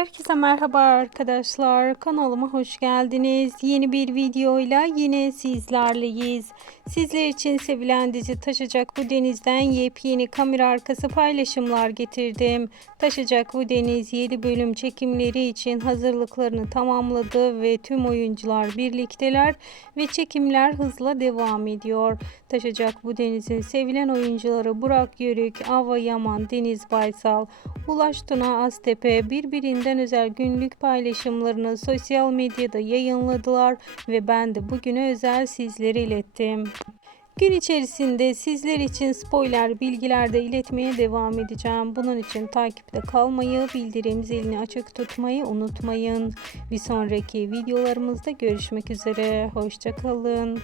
Herkese merhaba arkadaşlar. Kanalıma hoş geldiniz. Yeni bir videoyla yine sizlerleyiz. Sizler için sevilen dizi Taşacak Bu Deniz'den yepyeni kamera arkası paylaşımlar getirdim. Taşacak Bu Deniz 7 bölüm çekimleri için hazırlıklarını tamamladı ve tüm oyuncular birlikteler ve çekimler hızla devam ediyor. Taşacak Bu Deniz'in sevilen oyuncuları Burak Yörük, Ava Yaman, Deniz Baysal, Ulaş Tuna Aztepe birbirinden özel günlük paylaşımlarını sosyal medyada yayınladılar ve ben de bugüne özel sizlere ilettim. Gün içerisinde sizler için spoiler bilgiler de iletmeye devam edeceğim. Bunun için takipte kalmayı, bildirim zilini açık tutmayı unutmayın. Bir sonraki videolarımızda görüşmek üzere. Hoşça kalın.